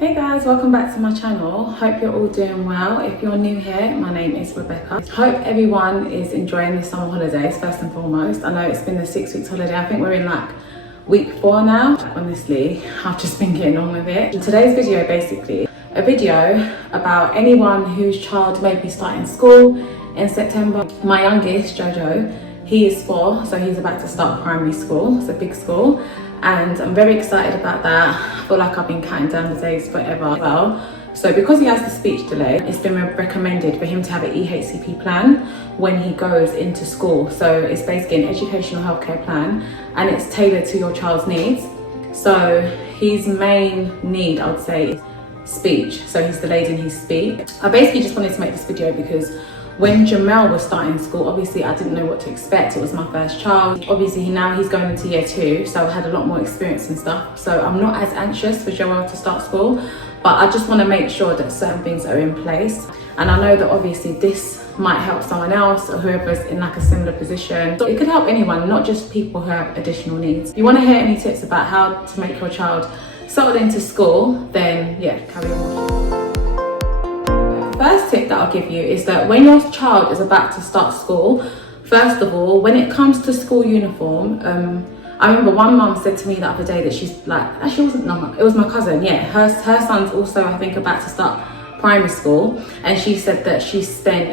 Hey guys, welcome back to my channel. Hope you're all doing well. If you're new here, my name is Rebecca. Hope everyone is enjoying the summer holidays first and foremost. I know it's been a 6 weeks holiday. I think we're in like week 4 now. Honestly, I've just been getting on with it. Today's video basically a video about anyone whose child may be starting school in September. My youngest, Jojo, he is 4, so he's about to start primary school. It's a big school. And I'm very excited about that. I feel like I've been counting down the days forever. Well, so because he has the speech delay, it's been recommended for him to have an EHCP plan when he goes into school. So it's basically an educational healthcare plan and it's tailored to your child's needs. So his main need, I would say, is speech. So he's delayed in his speech. I basically just wanted to make this video because when Jamel was starting school, obviously I didn't know what to expect. It was my first child. Obviously now he's going into year 2, so I had a lot more experience and stuff. So I'm not as anxious for Joel to start school, but I just want to make sure that certain things are in place. And I know that obviously this might help someone else or whoever's in like a similar position. So it could help anyone, not just people who have additional needs. If you want to hear any tips about how to make your child settle into school, then yeah, carry on. First tip that I'll give you is that when your child is about to start school, first of all, when it comes to school uniform, I remember one mum said to me the other day that she's like, actually it was my cousin, yeah, her son's also I think about to start primary school, and she said that she spent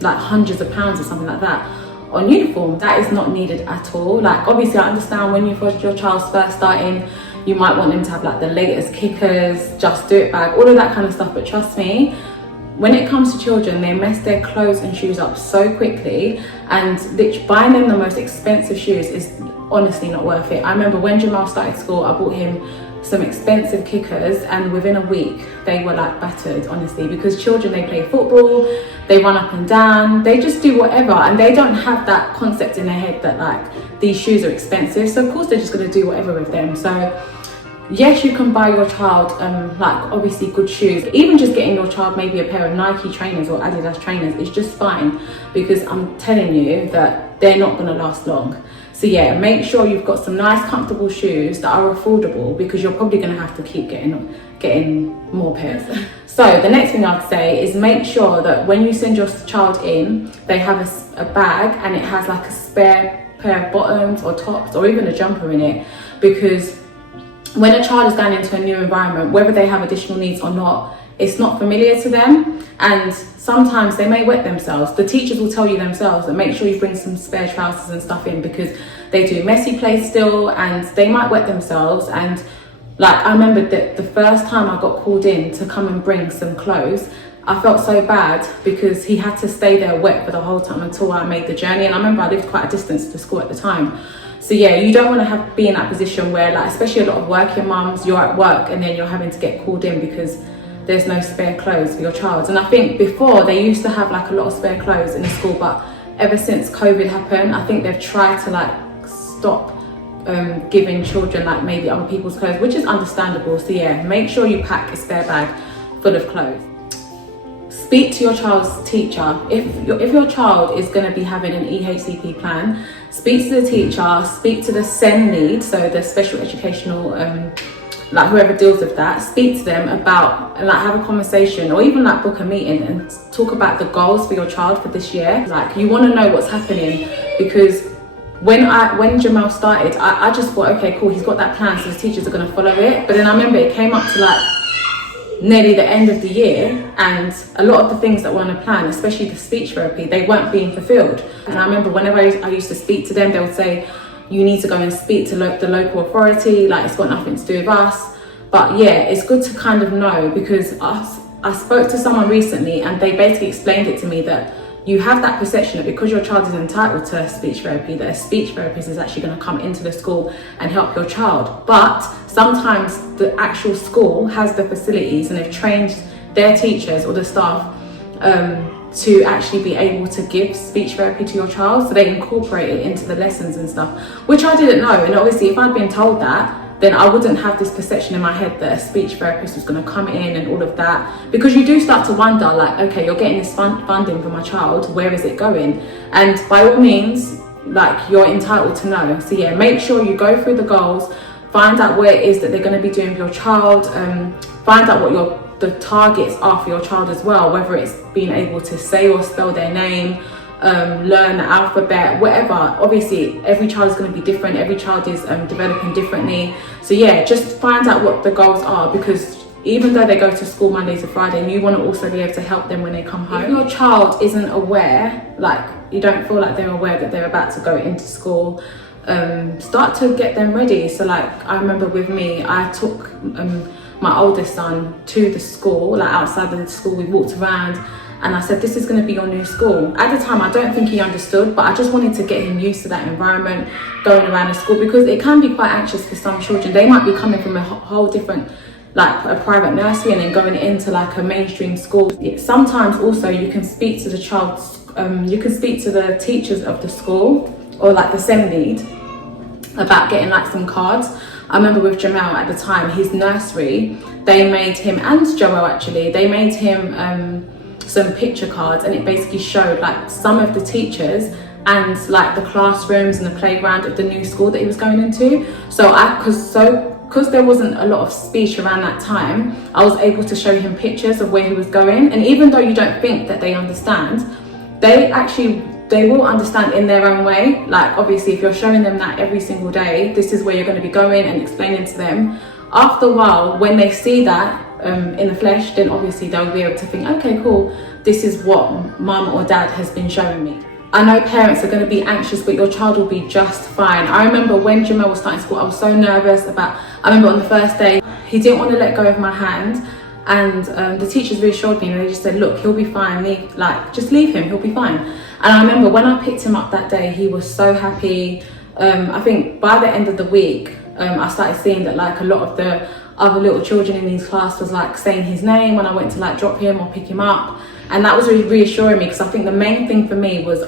like hundreds of pounds or something like that on uniform. That is not needed at all. Like obviously I understand when your child's first starting, you might want them to have like the latest kickers, Just Do It bag, all of that kind of stuff, but trust me, when it comes to children, they mess their clothes and shoes up so quickly, and buying them the most expensive shoes is honestly not worth it. I remember when Jamal started school, I bought him some expensive kickers, and within a week they were like battered, honestly, because children, they play football, they run up and down, they just do whatever, and they don't have that concept in their head that like these shoes are expensive, so of course they're just going to do whatever with them. So yes, you can buy your child like obviously good shoes. Even just getting your child maybe a pair of Nike trainers or Adidas trainers is just fine, because I'm telling you that they're not going to last long. So yeah, make sure you've got some nice comfortable shoes that are affordable, because you're probably going to have to keep getting more pairs. So the next thing I'd say is make sure that when you send your child in, they have a bag and it has like a spare pair of bottoms or tops or even a jumper in it, because when a child is going into a new environment, whether they have additional needs or not, it's not familiar to them, and sometimes they may wet themselves. The teachers will tell you themselves that make sure you bring some spare trousers and stuff in, because they do messy play still and they might wet themselves. And like I remember that the first time I got called in to come and bring some clothes, I felt so bad because he had to stay there wet for the whole time until I made the journey. And I remember I lived quite a distance to school at the time. So yeah, you don't want to be in that position where, like, especially a lot of working mums, you're at work and then you're having to get called in because there's no spare clothes for your child. And I think before they used to have like a lot of spare clothes in the school, but ever since COVID happened, I think they've tried to like stop giving children like maybe other people's clothes, which is understandable. So yeah, make sure you pack a spare bag full of clothes. Speak to your child's teacher. If your child is going to be having an EHCP plan, speak to the teacher, speak to the SEN lead, so the special educational, like whoever deals with that, speak to them about, and like have a conversation, or even like book a meeting and talk about the goals for your child for this year. Like you want to know what's happening, because when Jamel started, I just thought, okay, cool, he's got that plan, so the teachers are going to follow it. But then I remember it came up to like nearly the end of the year, and a lot of the things that were on the plan, especially the speech therapy, they weren't being fulfilled. And I remember whenever I used to speak to them, they would say, you need to go and speak to the local authority, like it's got nothing to do with us. But yeah, it's good to kind of know, because I spoke to someone recently and they basically explained it to me that you have that perception that because your child is entitled to speech therapy, that a speech therapist is actually going to come into the school and help your child. But sometimes the actual school has the facilities and they've trained their teachers or the staff to actually be able to give speech therapy to your child, so they incorporate it into the lessons and stuff, which I didn't know. And obviously if I'd been told that, then I wouldn't have this perception in my head that a speech therapist was going to come in and all of that, because you do start to wonder, like, okay, you're getting this funding for my child, where is it going? And by all means, like, you're entitled to know. So yeah, make sure you go through the goals, find out where it is that they're going to be doing with your child, find out what the targets are for your child as well, whether it's being able to say or spell their name, learn the alphabet, whatever. Obviously every child is going to be different, every child is developing differently. So yeah, just find out what the goals are, because even though they go to school Monday to Friday, you want to also be able to help them when they come home. If your child isn't aware, like you don't feel like they're aware that they're about to go into school, start to get them ready. So like I remember with me, I took my oldest son to the school, like outside of the school. We walked around and I said, this is going to be your new school. At the time, I don't think he understood, but I just wanted to get him used to that environment, going around the school, because it can be quite anxious for some children. They might be coming from a whole different, like a private nursery, and then going into like a mainstream school. Sometimes also you can speak to the child's, you can speak to the teachers of the school, or like the SEND lead, about getting like some cards. I remember with Jamel at the time, his nursery, they made him, and Joel actually, they made him some picture cards, and it basically showed like some of the teachers and like the classrooms and the playground of the new school that he was going into. So because there wasn't a lot of speech around that time, I was able to show him pictures of where he was going. And even though you don't think that they understand, they will understand in their own way. Like obviously if you're showing them that every single day, this is where you're going to be going, and explaining to them, after a while when they see that in the flesh, then obviously they'll be able to think, okay, cool, this is what mum or dad has been showing me. I know parents are going to be anxious, but your child will be just fine. I remember when Jamel was starting school, I was so nervous I remember on the first day, he didn't want to let go of my hand, and the teachers reassured me, and they just said, look, he'll be fine, just leave him, he'll be fine. And I remember when I picked him up that day, he was so happy. I think by the end of the week, I started seeing that like a lot of the other little children in his class was like saying his name when I went to like drop him or pick him up. And that was really reassuring me, because I think the main thing for me was,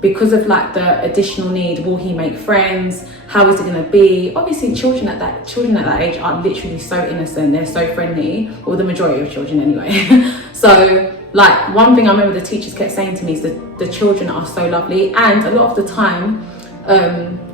because of like the additional need, will he make friends? How is it going to be? Obviously children at that age are literally so innocent, they're so friendly, or the majority of children anyway. So like one thing I remember the teachers kept saying to me is that the children are so lovely, and a lot of the time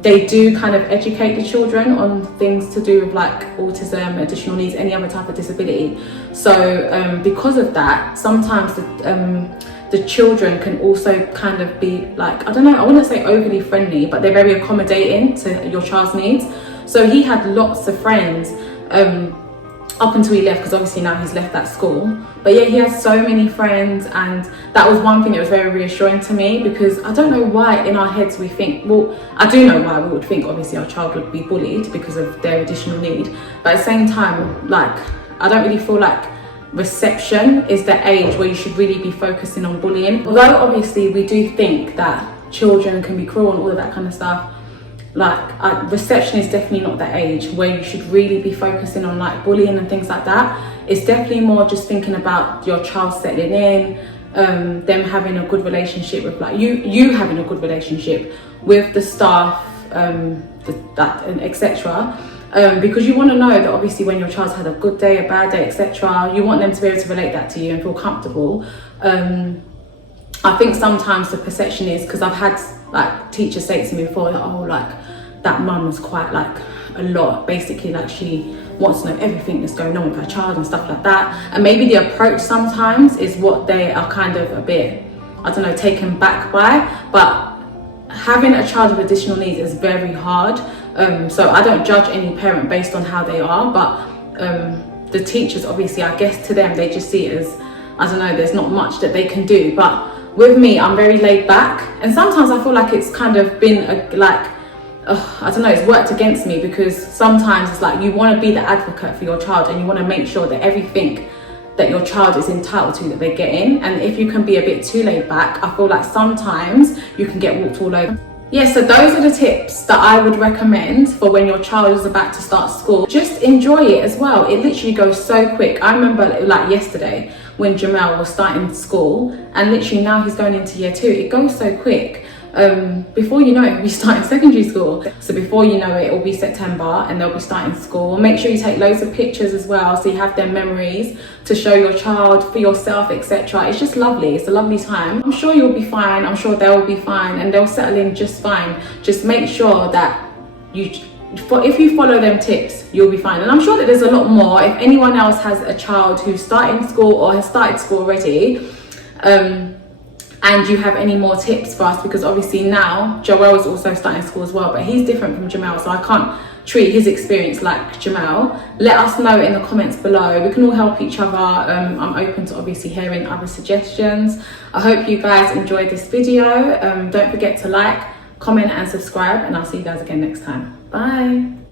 they do kind of educate the children on things to do with like autism, additional needs, any other type of disability. So because of that, sometimes the children can also kind of be like, I don't know, I wouldn't say overly friendly, but they're very accommodating to your child's needs. So he had lots of friends up until he left, because obviously now he's left that school. But yeah, he has so many friends, and that was one thing that was very reassuring to me, because I don't know why in our heads we think, well, I do know why we would think obviously our child would be bullied because of their additional need, but at the same time, like, I don't really feel like reception is the age where you should really be focusing on bullying. Although obviously we do think that children can be cruel and all of that kind of stuff, like reception is definitely not the age where you should really be focusing on like bullying and things like that. It's definitely more just thinking about your child settling in, them having a good relationship with like you having a good relationship with the staff, etc. Because you want to know that obviously when your child's had a good day, a bad day, etc., you want them to be able to relate that to you and feel comfortable. I think sometimes the perception is, because I've had like teachers say to me before, that, oh, like that mum was quite like a lot, basically like she wants to know everything that's going on with her child and stuff like that. And maybe the approach sometimes is what they are kind of a bit, I don't know, taken back by. But having a child with additional needs is very hard. So I don't judge any parent based on how they are, but the teachers, obviously, I guess to them, they just see it as, I don't know, there's not much that they can do. But with me, I'm very laid back, and sometimes I feel like it's kind of been I don't know, it's worked against me, because sometimes it's like you want to be the advocate for your child, and you want to make sure that everything that your child is entitled to, that they get in. And if you can be a bit too laid back, I feel like sometimes you can get walked all over. Yeah, so those are the tips that I would recommend for when your child is about to start school. Just enjoy it as well. It literally goes so quick. I remember like yesterday when Jamel was starting school, and literally now he's going into year 2. It goes so quick. Before you know it, we start in secondary school. So before you know it, it'll be September and they'll be starting school. Make sure you take loads of pictures as well, so you have their memories to show your child, for yourself, etc. It's just lovely. It's a lovely time. I'm sure you'll be fine. I'm sure they'll be fine, and they'll settle in just fine. Just make sure that if you follow them tips, you'll be fine. And I'm sure that there's a lot more. If anyone else has a child who's starting school or has started school already, and you have any more tips for us, because obviously now Joel is also starting school as well, but he's different from Jamel, so I can't treat his experience like Jamel. Let us know in the comments below. We can all help each other. I'm open to obviously hearing other suggestions. I hope you guys enjoyed this video. Don't forget to like, comment and subscribe, and I'll see you guys again next time. Bye.